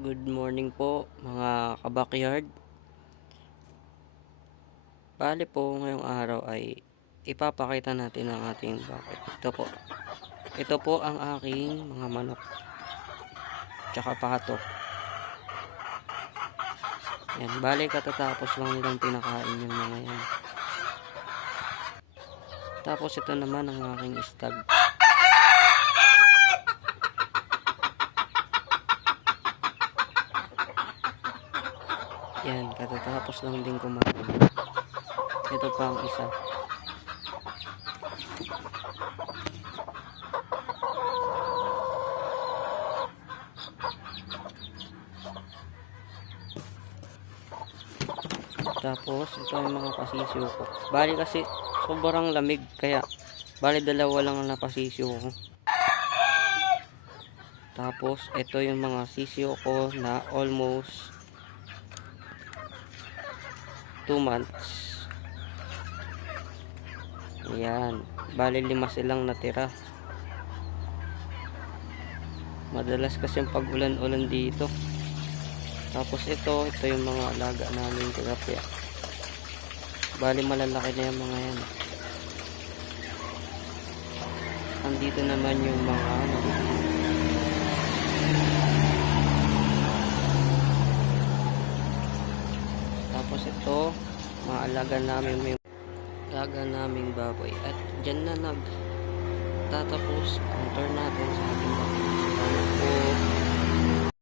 Good morning po mga kabakyard. Bale po ngayong araw ay ipapakita natin ang ating bakit. Ito po. Ito po ang aking mga manok. Tsaka pato. Yan. Bale katatapos lang nilang pinakain yung mga yan. Tapos ito naman ang aking stag. Yan. Katatapos lang din kumain. Ito pa ang isa. Tapos ito yung mga pasisyo ko. Bali kasi sobrang lamig kaya bali dalawa lang ang napasisyo ko. Tapos ito yung mga sisyo ko na almost 2 months. Ayan. Bali 5 silang natira. Madalas kasi pag ulan-ulan dito. Tapos ito yung mga alaga namin tilapia. Bali malalaki na yung mga yan. Andito naman yung mga tapos ito mga alaga namin, may alaga naming baboy. At dyan na nagtatapos ang tour natin sa ating baboy. Salamat po.